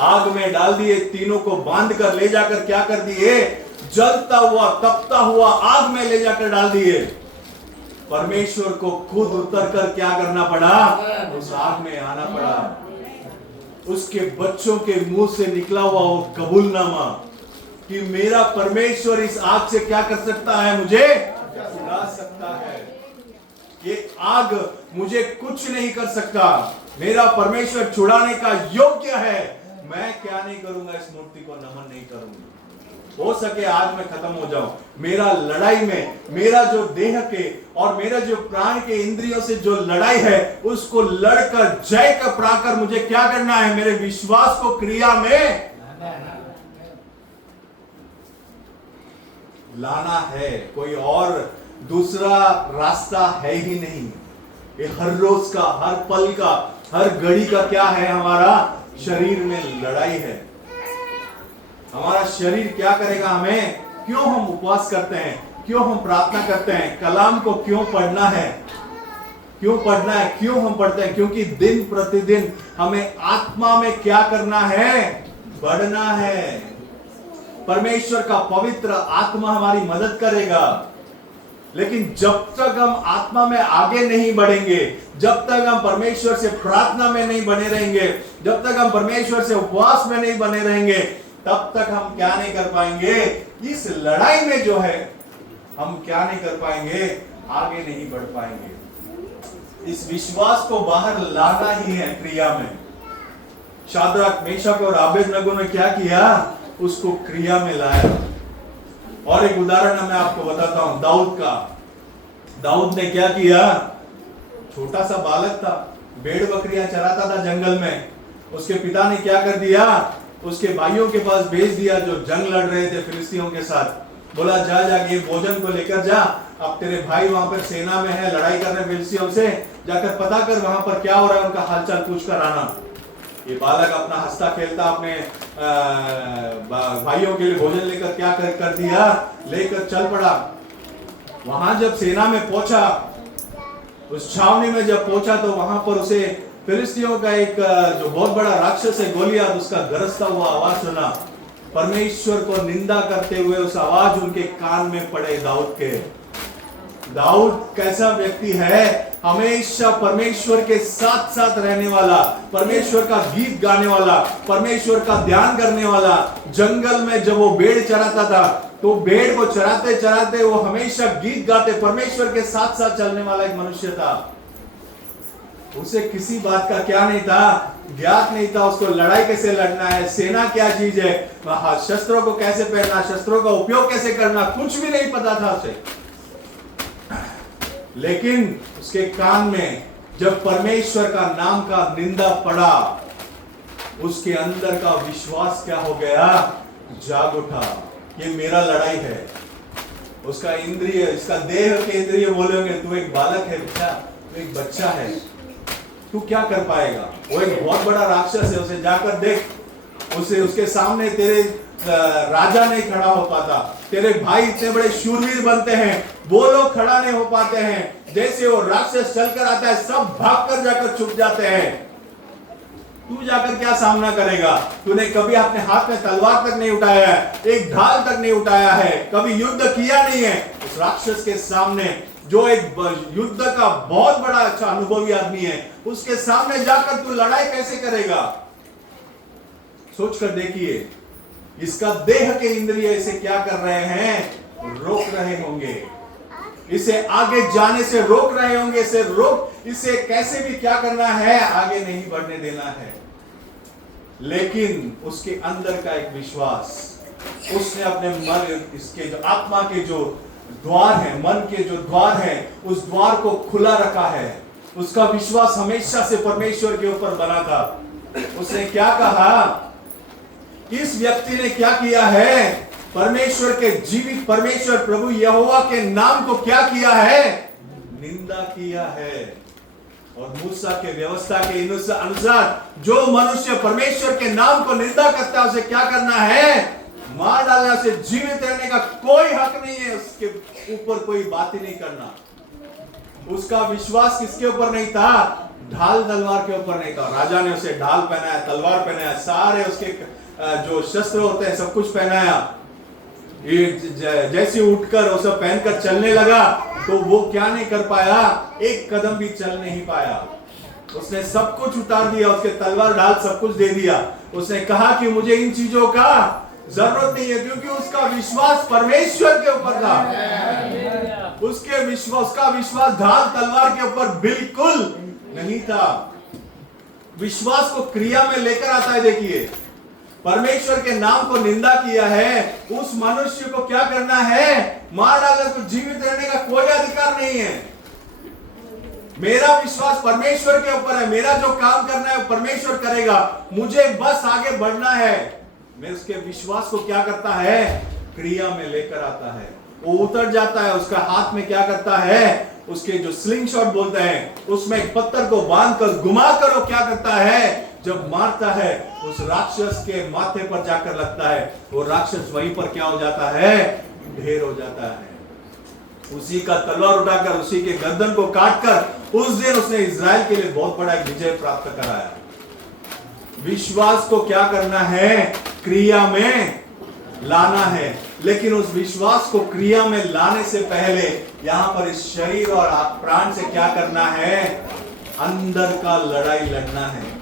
आग में डाल दिए। तीनों को बांध कर ले जाकर क्या कर दिए? जलता हुआ तपता हुआ आग में ले जाकर डाल दिए। परमेश्वर को खुद उतरकर क्या करना पड़ा? उस आग में आना पड़ा। उसके बच्चों के मुंह से निकला हुआ वो कबूलनामा कि मेरा परमेश्वर इस आग से क्या कर सकता है? मुझे छुड़ा सकता है। ये आग मुझे कुछ नहीं कर सकता, मेरा परमेश्वर छुड़ाने का योग्य है। मैं क्या नहीं करूंगा? इस मूर्ति को नमन नहीं करूंगा। हो सके आज मैं खत्म हो जाऊं। मेरा लड़ाई में, मेरा जो देह के और मेरा जो प्राण के इंद्रियों से जो लड़ाई है, उसको लड़कर जय कर प्राकर मुझे क्या करना है? मेरे विश्वास को क्रिया में लाना है। कोई और दूसरा रास्ता है ही नहीं। ये हर रोज का, हर पल का, हर घड़ी का क्या है? हमारा शरीर में लड़ाई है। हमारा शरीर क्या करेगा हमें? क्यों हम उपवास करते हैं? क्यों हम प्रार्थना करते हैं? कलाम को क्यों पढ़ना है? क्यों पढ़ना है? क्यों हम पढ़ते हैं? क्योंकि दिन प्रतिदिन हमें आत्मा में क्या करना है? बढ़ना है। परमेश्वर का पवित्र आत्मा हमारी मदद करेगा। लेकिन जब तक हम आत्मा में आगे नहीं बढ़ेंगे, जब तक हम परमेश्वर से प्रार्थना में नहीं बने रहेंगे, जब तक हम परमेश्वर से उपवास में नहीं बने रहेंगे, तब तक हम क्या नहीं कर पाएंगे? इस लड़ाई में जो है हम क्या नहीं कर पाएंगे? आगे नहीं बढ़ पाएंगे। इस विश्वास को बाहर लाना ही है क्रिया में। शाद्रक, मेशक और अबेदनगो ने क्या किया? उसको क्रिया में लाया। और एक उदाहरण मैं आपको बताता हूं दाऊद का। दाऊद ने क्या किया? छोटा सा बालक था, भेड़ बकरियां चराता था जंगल में। उसके पिता ने क्या कर दिया? उसके भाइयों के पास भेज दिया जो जंग लड़ रहे थे फिलिस्तीयों के साथ। बोला जा जाके भोजन को लेकर जा, अब तेरे भाई वहां पर सेना में है, लड़ाई कर रहे फिलिस्तीयों से, जाकर पता कर वहां पर क्या हो रहा है, उनका हालचाल पूछ कर आना। ये बालक अपना हंसता खेलता अपने भाइयों के लिए भोजन लेकर क्या कर दिया? लेकर चल पड़ा। वहां जब सेना में पहुंचा, उस छावनी में जब पहुंचा, तो वहां पर उसे फिलिस्तीयों का एक जो बहुत बड़ा राक्षस है गोलियत, उसका गरजता हुआ आवाज सुना। परमेश्वर को निंदा करते हुए उस आवाज उनके कान में पड़े दाऊद के। दाऊद कैसा व्यक्ति है? हमेशा परमेश्वर के साथ साथ रहने वाला, परमेश्वर का गीत गाने वाला, परमेश्वर का ध्यान करने वाला। जंगल में जब वो भेड़ चराता था, तो भेड़ को चराते चराते वो हमेशा गीत गाते, परमेश्वर के साथ साथ चलने वाला एक मनुष्य था। उसे किसी बात का क्या नहीं था? ज्ञात नहीं था उसको लड़ाई कैसे लड़ना है, सेना क्या चीज है, शस्त्रों को कैसे पहनना, शस्त्रों का उपयोग कैसे करना, कुछ भी नहीं पता था उसे। लेकिन उसके कान में जब परमेश्वर का नाम का निंदा पड़ा, उसके अंदर का विश्वास क्या हो गया? जाग उठा। ये मेरा लड़ाई है। उसका इंद्रिय, इसका देह के इंद्रिय बोलेंगे तू एक बालक है बेटा, तू एक बच्चा है, तू क्या कर पाएगा? वो एक बहुत बड़ा राक्षस है, उसे जाकर देख। उसे उसके सामने तेरे राजा नहीं खड़ा हो पाता, तेरे भाई इतने बड़े शूरवीर बनते हैं, वो लोग खड़ा नहीं हो पाते हैं। जैसे वो राक्षस चलकर आता है, सब भागकर जाकर छुप जाते हैं। तू जाकर क्या सामना करेगा? तूने कभी अपने हाथ में तलवार तक नहीं उठाया है, एक ढाल तक नहीं उठाया है, कभी युद्ध किया नहीं है। उस राक्षस के सामने जो एक युद्ध का बहुत बड़ा अच्छा अनुभवी आदमी है, उसके सामने जाकर तू लड़ाई कैसे करेगा? सोच कर देखिए, इसका देह के इंद्रिय इसे क्या कर रहे हैं? रोक रहे होंगे, इसे आगे जाने से रोक रहे होंगे, इसे कैसे भी क्या करना है? आगे नहीं बढ़ने देना है। लेकिन उसके अंदर का एक विश्वास, उसने अपने मन, इसके जो आत्मा के जो द्वार है, मन के जो द्वार है, उस द्वार को खुला रखा है। उसका विश्वास हमेशा से परमेश्वर के ऊपर बना था। उसने क्या कहा? इस व्यक्ति ने क्या किया है? परमेश्वर के जीवित परमेश्वर प्रभु यहोवा के नाम को क्या किया है? निंदा किया है। और मूसा के व्यवस्था के अनुसार जो मनुष्य परमेश्वर के नाम को निंदा करता है, उसे क्या करना है? मार डालना। उसे जीवित रहने का कोई हक नहीं है, उसके ऊपर कोई बात ही नहीं करना। उसका विश्वास किसके ऊपर नहीं था? ढाल तलवार के ऊपर नहीं था। राजा ने उसे ढाल पहनाया, तलवार पहनाया, सारे उसके जो शस्त्र होते हैं सब कुछ पहनाया। जैसे उठकर वो सब पहनकर चलने लगा तो वो क्या नहीं कर पाया? एक कदम भी चल नहीं पाया। उसने सब कुछ उतार दिया, उसके तलवार ढाल सब कुछ दे दिया। उसने कहा कि मुझे इन चीजों का जरूरत नहीं है, क्योंकि उसका विश्वास परमेश्वर के ऊपर था। उसका विश्वास ढाल तलवार के ऊपर बिल्कुल नहीं था। विश्वास को क्रिया में लेकर आता है। देखिए, परमेश्वर के नाम को निंदा किया है, उस मनुष्य को क्या करना है? मार डालना। तो जीवित रहने का कोई अधिकार नहीं है। मेरा विश्वास परमेश्वर के ऊपर है, मेरा जो काम करना है परमेश्वर करेगा, मुझे बस आगे बढ़ना है। मैं उसके विश्वास को क्या करता है? क्रिया में लेकर आता है। वो उतर जाता है, उसका हाथ में क्या करता है? उसके जो स्लिंग शॉट बोलते हैं, उसमें एक पत्थर को बांधकर घुमाकर वो क्या करता है? जब मारता है, उस राक्षस के माथे पर जाकर लगता है। वो राक्षस वहीं पर क्या हो जाता है? ढेर हो जाता है। उसी का तलवार उठाकर उसी के गर्दन को काटकर उस दिन उसने इजराइल के लिए बहुत बड़ा एक विजय प्राप्त कराया। विश्वास को क्या करना है? क्रिया में लाना है। लेकिन उस विश्वास को क्रिया में लाने से पहले यहां पर इस शरीर और प्राण से क्या करना है? अंदर का लड़ाई लड़ना है।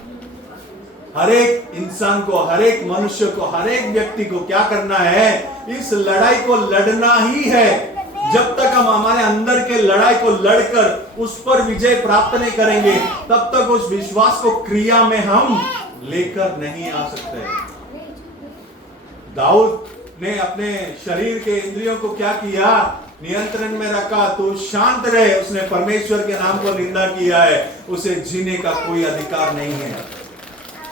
हर एक इंसान को, हर एक मनुष्य को, हर एक व्यक्ति को क्या करना है? इस लड़ाई को लड़ना ही है। जब तक हम हमारे अंदर के लड़ाई को लड़कर उस पर विजय प्राप्त नहीं करेंगे, तब तक उस विश्वास को क्रिया में हम लेकर नहीं आ सकते। दाऊद ने अपने शरीर के इंद्रियों को क्या किया? नियंत्रण में रखा। तो शांत रहे। उसने परमेश्वर के नाम को निंदा किया है, उसे जीने का कोई अधिकार नहीं है।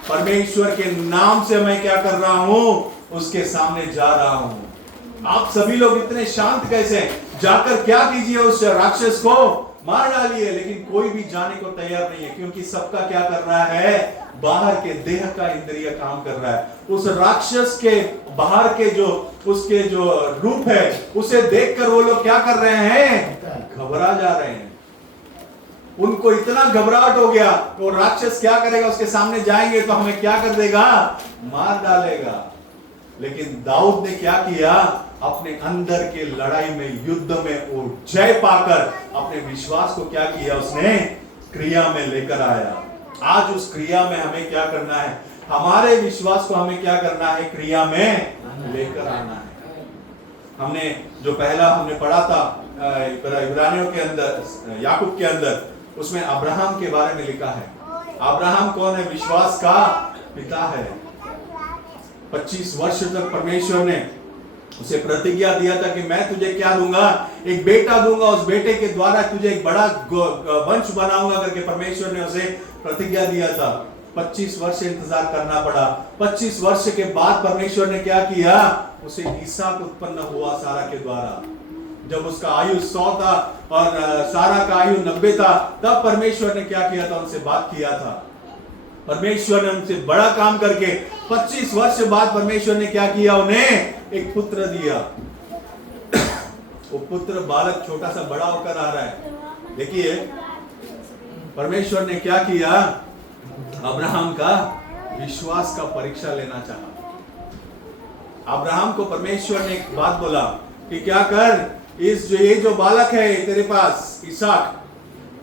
परमेश्वर के नाम से मैं क्या कर रहा हूं? उसके सामने जा रहा हूं। आप सभी लोग इतने शांत कैसे? जाकर क्या कीजिए? उस राक्षस को मार डालिए। लेकिन कोई भी जाने को तैयार नहीं है, क्योंकि सबका क्या कर रहा है? बाहर के देह का इंद्रिय काम कर रहा है। उस राक्षस के बाहर के जो उसके जो रूप है, उसे देखकर वो लोग क्या कर रहे हैं? घबरा जा रहे हैं। उनको इतना घबराहट हो गया, वो राक्षस क्या करेगा? उसके सामने जाएंगे तो हमें क्या कर देगा? मार डालेगा। लेकिन दाऊद ने क्या किया? अपने अंदर के लड़ाई में, युद्ध में वो जय पाकर अपने विश्वास को क्या किया? उसने क्रिया में लेकर आया। आज उस क्रिया में हमें क्या करना है? हमारे विश्वास को हमें क्या करना है? क्रिया में लेकर आना है। हमने जो पहला हमने पढ़ा था इब्रानियों के अंदर, याकूब के अंदर, उसमें अब्राहम के बारे में लिखा है। अब्राहम कौन है? विश्वास का पिता है। 25 वर्ष तक परमेश्वर ने उसे प्रतिज्ञा दिया था कि मैं तुझे क्या दूंगा? एक बेटा दूंगा, उस बेटे के द्वारा तुझे एक बड़ा वंश बनाऊंगा करके परमेश्वर ने उसे प्रतिज्ञा दिया था। 25 वर्ष इंतजार करना पड़ा। 25 वर्ष के बाद परमेश्वर ने क्या किया? उसे इसहाक उत्पन्न हुआ सारा के द्वारा। जब उसका आयु 100 था और सारा का आयु 90 था, तब परमेश्वर ने क्या किया था? उनसे बात किया था। परमेश्वर ने उनसे बड़ा काम करके 25 वर्ष बाद परमेश्वर ने क्या किया? उन्हें एक पुत्र दिया। वो पुत्र बालक छोटा सा बड़ा होकर आ रहा है। देखिए, परमेश्वर ने क्या किया? अब्राहम का विश्वास का परीक्षा लेना चाहा। अब्राहम को परमेश्वर ने एक बात बोला कि क्या कर? ये जो बालक है तेरे पास इसहाक,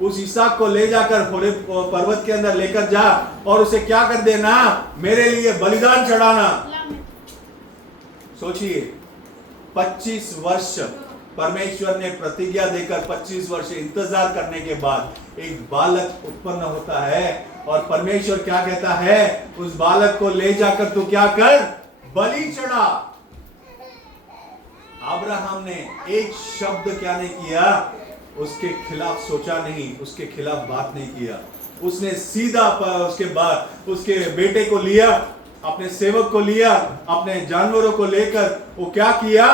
उस इसहाक को ले जाकर होरेब पर्वत के अंदर लेकर जा और उसे क्या कर देना, मेरे लिए बलिदान चढ़ाना। सोचिए 25 वर्ष परमेश्वर ने प्रतिज्ञा देकर 25 वर्ष इंतजार करने के बाद एक बालक उत्पन्न होता है और परमेश्वर क्या कहता है, उस बालक को ले जाकर तू क्या कर, बलि चढ़ा। अब्राहम ने एक शब्द क्या नहीं किया, उसके खिलाफ सोचा नहीं, उसके खिलाफ बात नहीं किया। उसने सीधा उसके बाद उसके बेटे को लिया, अपने सेवक को लिया, अपने जानवरों को लेकर वो क्या किया,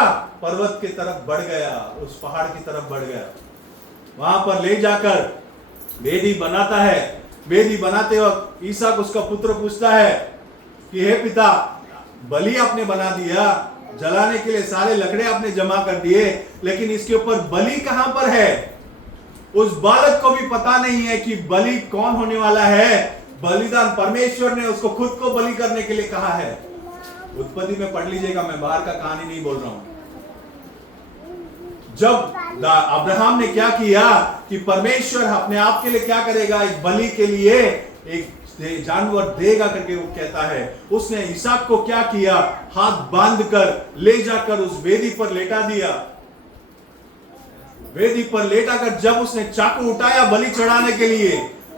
पर्वत की तरफ बढ़ गया, उस पहाड़ की तरफ बढ़ गया। वहां पर ले जाकर वेदी बनाता है। वेदी बनाते वक्त ईसाक उसका पुत्र पूछता है कि हे पिता, बलि आपने बना दिया, जलाने के लिए सारे लकड़े आपने जमा कर दिए, लेकिन इसके ऊपर बलि कहां पर है। उस बालक को भी पता नहीं है कि बलि कौन होने वाला है। बलिदान परमेश्वर ने उसको खुद को बलि करने के लिए कहा है। उत्पत्ति में पढ़ लीजिएगा, मैं बाहर का कहानी नहीं बोल रहा हूं। जब अब्राहम ने क्या किया कि परमेश्वर अपने आप के लिए क्या करेगा, एक बलि के लिए एक जानवर देगा करके वो कहता है, उसने इसहाक को क्या किया, हाथ बांधकर ले जाकर उस वेदी पर लेटा दिया। वेदी पर लेटाकर जब उसने चाकू उठाया बलि चढ़ाने के लिए,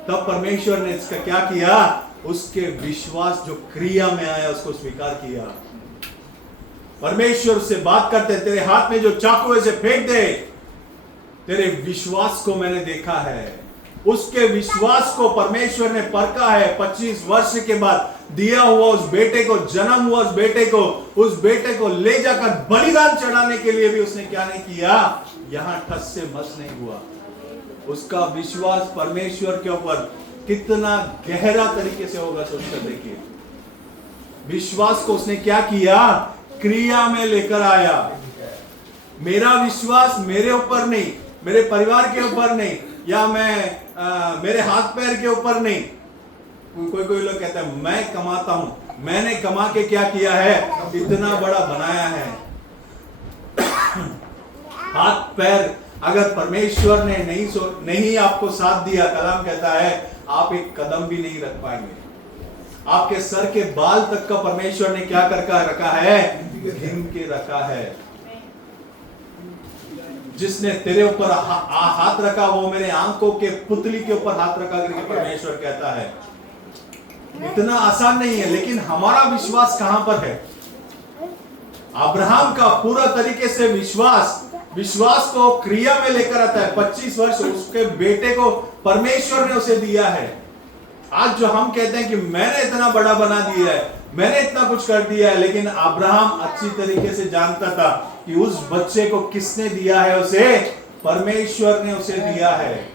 तब परमेश्वर ने इसका क्या किया, उसके विश्वास जो क्रिया में आया उसको स्वीकार किया। परमेश्वर से बात करते, तेरे हाथ में जो चाकू है उसे फेंक दे, तेरे विश्वास को मैंने देखा है। उसके विश्वास को परमेश्वर ने परखा है। 25 वर्ष के बाद दिया हुआ उस बेटे को, जन्म हुआ उस बेटे को ले जाकर बलिदान चढ़ाने के लिए भी उसने क्या नहीं किया, यहां ठस से मस नहीं हुआ। उसका विश्वास परमेश्वर के ऊपर कितना गहरा तरीके से होगा, सोचकर देखिए। विश्वास को उसने क्या किया, क्रिया में लेकर आया। मेरा विश्वास मेरे ऊपर नहीं, मेरे परिवार के ऊपर नहीं, या मैं मेरे हाथ पैर के ऊपर नहीं। कोई लोग कहते हैं मैं कमाता हूं, मैंने कमा के क्या किया है, इतना बड़ा बनाया है। हाथ पैर अगर परमेश्वर ने नहीं आपको साथ दिया, कलाम कहता है आप एक कदम भी नहीं रख पाएंगे। आपके सर के बाल तक का परमेश्वर ने क्या कर रखा है, गिन के रखा है। जिसने तेरे ऊपर हाथ रखा वो मेरे आंखों के पुतली के ऊपर हाथ रखा करके परमेश्वर कहता है। इतना आसान नहीं है, लेकिन हमारा विश्वास कहां पर है। अब्राहम का पूरा तरीके से विश्वास को क्रिया में लेकर आता है। 25 वर्ष उसके बेटे को परमेश्वर ने उसे दिया है। आज जो हम कहते हैं कि मैंने इतना बड़ा बना दिया है, मैंने इतना कुछ कर दिया है, लेकिन अब्राहम अच्छी तरीके से जानता था कि उस बच्चे को किसने दिया है, उसे परमेश्वर ने उसे दिया है।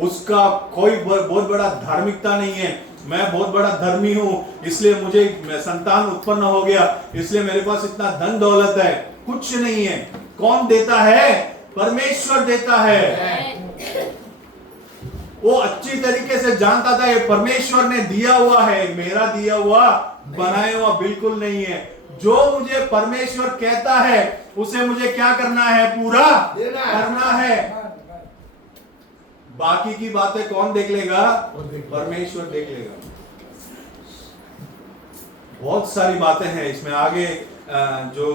उसका कोई बहुत बड़ा धार्मिकता नहीं है, मैं बहुत बड़ा धर्मी हूं इसलिए मुझे संतान उत्पन्न हो गया, इसलिए मेरे पास इतना धन दौलत है। कुछ नहीं है। कौन देता है, परमेश्वर देता है। वो अच्छी तरीके से जानता था ये परमेश्वर ने दिया हुआ है, मेरा दिया हुआ बनाया हुआ बिल्कुल नहीं है। जो मुझे परमेश्वर कहता है उसे मुझे क्या करना है, पूरा करना है। बाकी की बातें कौन देख लेगा, परमेश्वर देख लेगा। बहुत सारी बातें हैं इसमें, आगे जो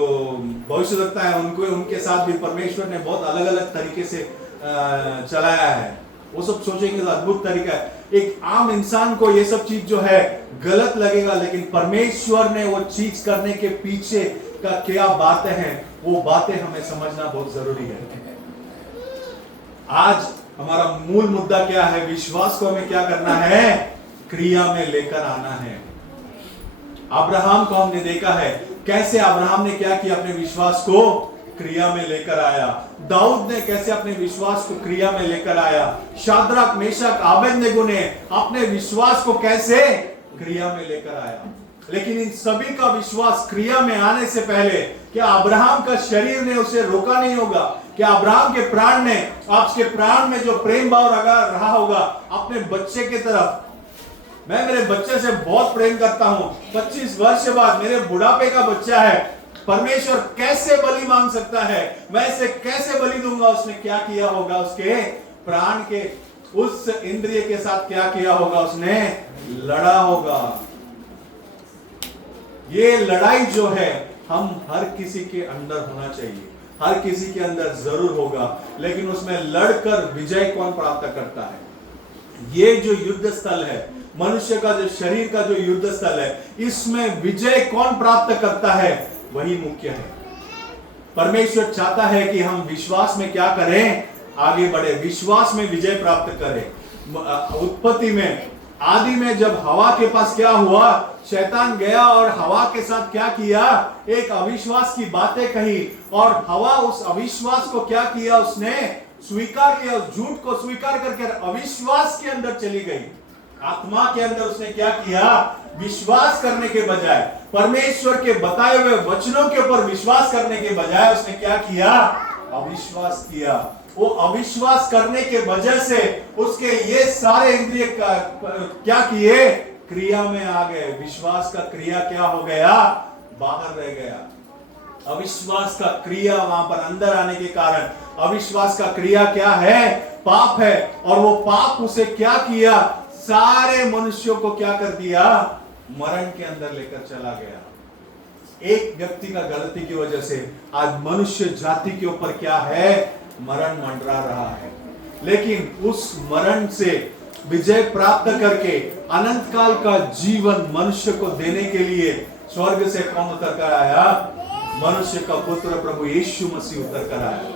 भविष्यवक्ता है उनके साथ भी परमेश्वर ने बहुत अलग अलग तरीके से चलाया है। वो सब सोचेंगे तो अद्भुत तरीका है। एक आम इंसान को ये सब चीज जो है गलत लगेगा, लेकिन परमेश्वर ने वो चीज करने के पीछे का क्या बातें हैं, वो बातें हमें समझना बहुत जरूरी है। आज हमारा मूल मुद्दा क्या है, विश्वास को हमें क्या करना है, क्रिया में लेकर आना है। अब्राहम को हमने देखा है कैसे अब्राहम ने क्या किया, अपने विश्वास को क्रिया में लेकर आया। दाऊद ने कैसे अपने विश्वास को क्रिया में लेकर आया। शाद्रक, मेशक, आबेदनेगो ने अपने विश्वास को कैसे क्रिया में लेकर आया। लेकिन इन सभी का विश्वास क्रिया में आने से पहले क्या अब्राहम का शरीर ने उसे रोका नहीं होगा? क्या अब्राहम के प्राण ने, आपके प्राण में जो प्रेम भाव रहा होगा अपने बच्चे की तरफ, मैं मेरे बच्चे से बहुत प्रेम करता हूं, 25 वर्ष बाद मेरे बुढ़ापे का बच्चा है, परमेश्वर कैसे बलि मांग सकता है, मैं इसे कैसे बलि दूंगा। उसने क्या किया होगा, उसके प्राण के उस इंद्रिय के साथ क्या किया होगा, उसने लड़ा होगा। ये लड़ाई जो है हम हर किसी के अंदर होना चाहिए, हर किसी के अंदर जरूर होगा, लेकिन उसमें लड़कर विजय कौन प्राप्त करता है। ये जो युद्ध स्थल है, मनुष्य का जो शरीर का जो युद्ध स्थल है, इसमें विजय कौन प्राप्त करता है, वही मुख्य है। परमेश्वर चाहता है कि हम विश्वास में क्या करें, आगे बढ़े, विश्वास में विजय प्राप्त करें। उत्पत्ति में, आदि में जब हवा के पास क्या हुआ, शैतान गया और हवा के साथ क्या किया, एक अविश्वास की बातें कही, और हवा उस अविश्वास को क्या किया, उसने स्वीकार किया, उस झूठ को स्वीकार करके अविश्वास के अंदर चली गई। आत्मा के अंदर उसने क्या किया, विश्वास करने के बजाय, परमेश्वर के बताए हुए वचनों के ऊपर विश्वास करने के बजाय उसने क्या किया, अविश्वास किया। वो अविश्वास करने के वजह से उसके ये सारे इंद्रिय क्या किए, क्रिया में आ गए। विश्वास का क्रिया क्या हो गया, बाहर रह गया। अविश्वास का क्रिया वहां पर अंदर आने के कारण, अविश्वास का क्रिया क्या है, पाप है, और वो पाप उसे क्या किया, सारे मनुष्यों को क्या कर दिया, मरण के अंदर लेकर चला गया। एक व्यक्ति का गलती की वजह से आज मनुष्य जाति के ऊपर क्या है, मरण मंडरा रहा है। लेकिन उस मरण से विजय प्राप्त करके अनंत काल का जीवन मनुष्य को देने के लिए स्वर्ग से कौन उतर कर आया, मनुष्य का पुत्र प्रभु यीशु मसीह उतर कर आया।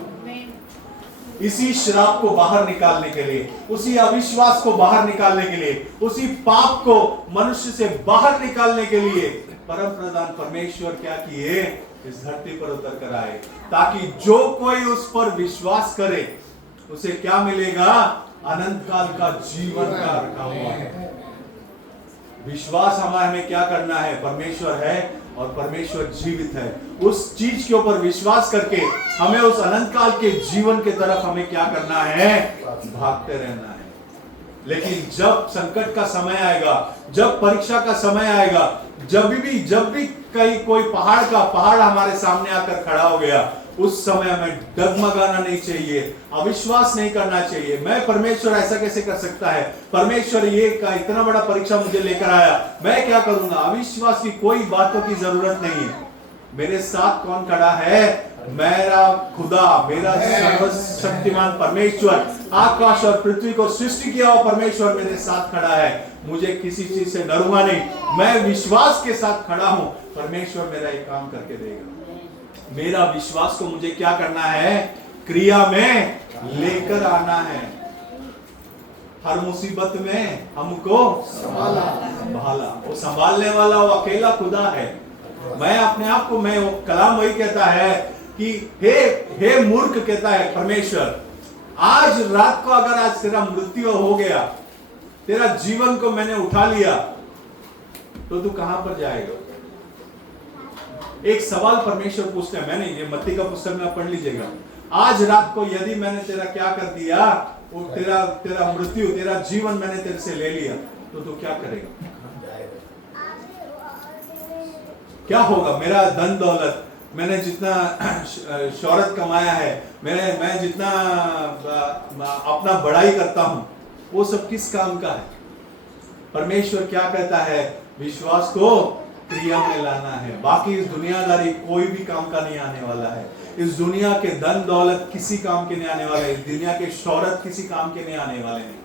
इसी श्राप को बाहर निकालने के लिए, उसी अविश्वास को बाहर निकालने के लिए, उसी पाप को मनुष्य से बाहर निकालने के लिए परम प्रधान परमेश्वर क्या किए, इस धरती पर उतर कर आए, ताकि जो कोई उस पर विश्वास करे उसे क्या मिलेगा, अनंत काल का जीवन का रखा हुआ है। विश्वास हमें क्या करना है, परमेश्वर है और परमेश्वर जीवित है, उस चीज के ऊपर विश्वास करके हमें उस अनंत काल के जीवन की तरफ हमें क्या करना है, भागते रहना है। लेकिन जब संकट का समय आएगा, जब परीक्षा का समय आएगा, जब भी कहीं कोई पहाड़ हमारे सामने आकर खड़ा हो गया, उस समय हमें डगमगाना नहीं चाहिए, अविश्वास नहीं करना चाहिए। मैं परमेश्वर ऐसा कैसे कर सकता है, परमेश्वर ये का इतना बड़ा परीक्षा मुझे लेकर आया, मैं क्या करूंगा। अविश्वास की कोई बातों की जरूरत नहीं है। मेरे साथ कौन खड़ा है, मेरा खुदा, मेरा सर्वशक्तिमान परमेश्वर, आकाश और पृथ्वी को सृष्टि किया हुआ परमेश्वर मेरे साथ खड़ा है। मुझे किसी चीज से डरूंगा नहीं, मैं विश्वास के साथ खड़ा हूं, परमेश्वर मेरा एक काम करके देगा। मेरा विश्वास को मुझे क्या करना है, क्रिया में लेकर आना है। हर मुसीबत में हमको संभाला, वो संभालने वाला वो अकेला खुदा है। मैं अपने आप को, मैं कलाम वही कहता है कि हे मूर्ख, कहता है परमेश्वर, आज रात को अगर आज तेरा मृत्यु हो गया, तेरा जीवन को मैंने उठा लिया, तो तू कहां पर जाएगा। एक सवाल परमेश्वर पूछते हैं, मैंने ये मत्ती का पुस्तक में पढ़ लीजिएगा, आज रात को यदि मैंने तेरा क्या कर दिया, वो तेरा मृत्यु, तेरा जीवन मैंने तेरे से ले लिया, तो तू क्या करेगा, क्या होगा। मेरा धन दौलत, मैंने जितना शोहरत कमाया है, मैं जितना अपना बड़ाई करता हूं, वो सब किस काम का है। परमेश्वर क्या कहता है, विश्वास को क्रिया में लाना है। बाकी इस दुनियादारी कोई भी काम का नहीं आने वाला है। इस दुनिया के धन दौलत किसी काम के नहीं आने वाले, इस दुनिया के शोहरत किसी काम के नहीं आने वाले हैं।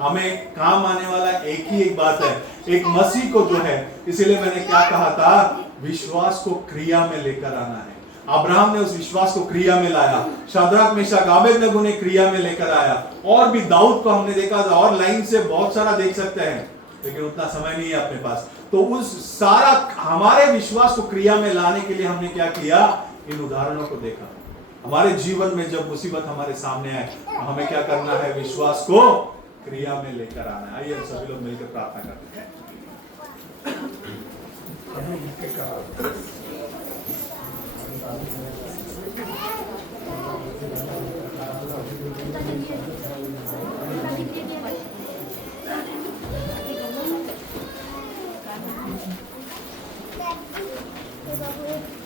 हमें काम आने वाला एक ही एक बात है, एक मसीह को जो है। इसीलिए मैंने क्या कहा था, विश्वास को क्रिया में लेकर आना है। अब्राहम ने उस विश्वास को क्रिया में लाया, शाद्राक मेशक अबेदनगो ने क्रिया में लेकर आया, और भी दाऊद को हमने देखा था, और लाइन से बहुत सारा देख सकते हैं, लेकिन उतना समय नहीं है अपने पास। तो उस सारा हमारे विश्वास को क्रिया में लाने के लिए हमने क्या किया, इन उदाहरणों को देखा। हमारे जीवन में जब मुसीबत हमारे सामने आए, तो हमें क्या करना है, विश्वास को क्रिया में लेकर आना है। आइए सभी लोग मिलकर प्रार्थना करते हैं।